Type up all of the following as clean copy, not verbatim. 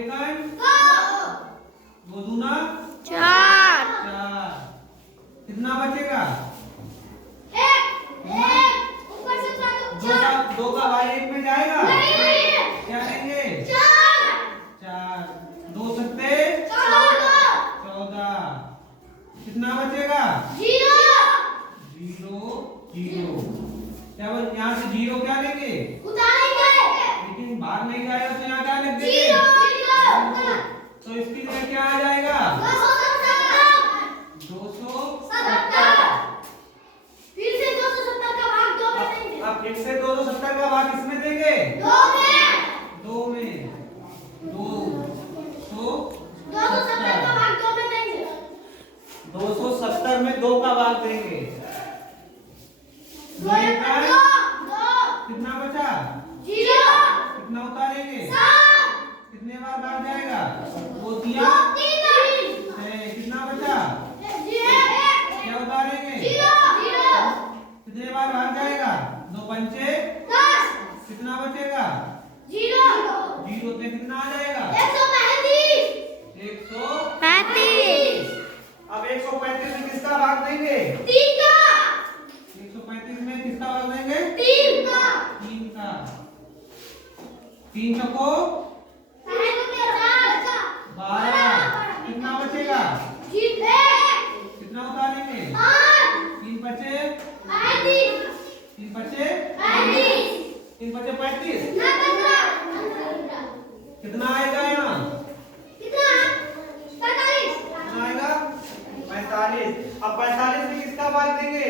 एकन दो दूना चार। चार। कितना बचेगा? दो का भाई एक में जाएगा। क्या लेंगे? चार। दो सत्ते 14। कितना बचेगा? Zero zero. क्या बोल, यहाँ से जीरो क्या लेंगे? लेकिन बाहर नहीं जाएगा तो यहाँ क्या लिख देंगे? तो इसकी जगह क्या आ जाएगा? 270। अब फिर से 270 का भाग किसमें देंगे? दो में। 270 में 2 का भाग देंगे। कितना बचा? कितना उतारेंगे? कितने बार भाग जाएगा? 2 दिया 6। कितना बचा? क्या उतारेंगे? कितने बार भाग जाएगा? 2 पंचे 10। कितना बचेगा? जीरो पे कितना आ जाएगा? 135। अब 135 में किसका भाग देंगे? 135 में किसका भाग देंगे? 3 का। 3 चौको 12। कितना बचेगा? कितना उतारेंगे? 3 बचे 35। कितना आएगा यहाँ? कितना आएगा? 45। अब 45 में किसका भाग देंगे?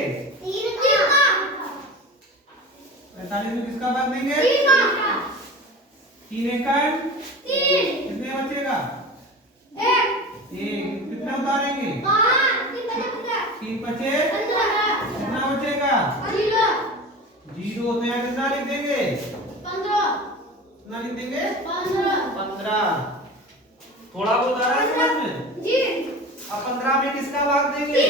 45 में किसका भाग देंगे? 3 एकड़। कितने बचेगा? 1। कितना उतारेंगे? 3 बचे। कितना बचेगा? जीरो। तो यहाँ कितना लिख देंगे? 15। कितना लिख देंगे? 15। थोड़ा बहुत आ रहा है समझ में? जी। अब 15 में किसका भाग देंगे?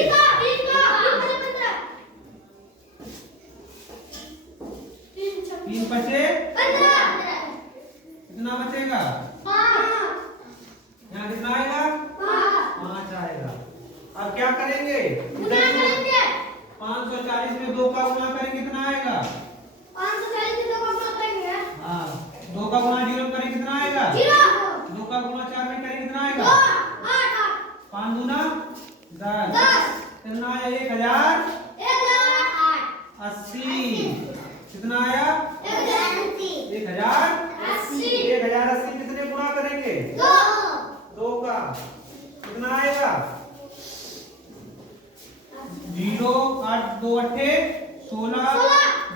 3 बचे। कितना बचेगा? यहाँ कितना आएगा? 5 आएगा। अब क्या करेंगे? 540 में 2 का गुणा करेंगे, कितना आएगा? 2 का गुणा 0 करेंगे, कितना आएगा? 2 का गुणा 4 में करेंगे, कितना आएगा? 5 दूना 10। कितना आया? 1080। कितना आया? 1080 कितने गुणा करेंगे? 2 का। कितना आएगा? 0 8 2 अट्ठे 16।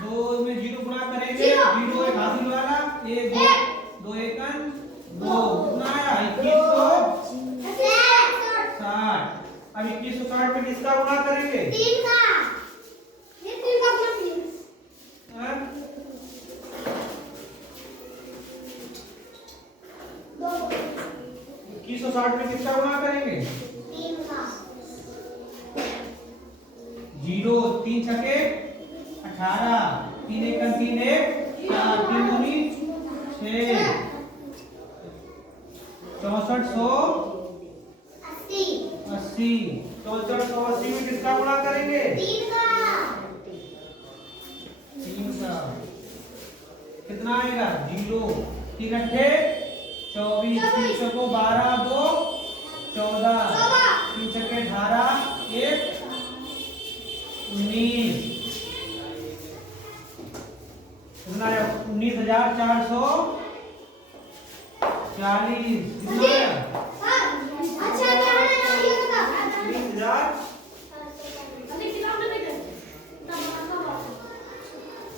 2 में 0 गुणा करेंगे। 0 एक हासिल वाला 1 2 एकन 2। कितना आया? 2160। अब 2160 में किसका गुणा करेंगे? 3 का। 2160 में किसका गुणा करेंगे? 3 का। 0 3 छके 18। 3 एकन 3 1 4। 3 दूनी 6। 6480। 6480 में किसका गुणा करेंगे? 3 का। कितना आएगा? 0 3 अट्ठे 24। 3 चौको 12 2 14। 3 छके 18 1 19। कितना है? 19,440। कितना है? 19,440।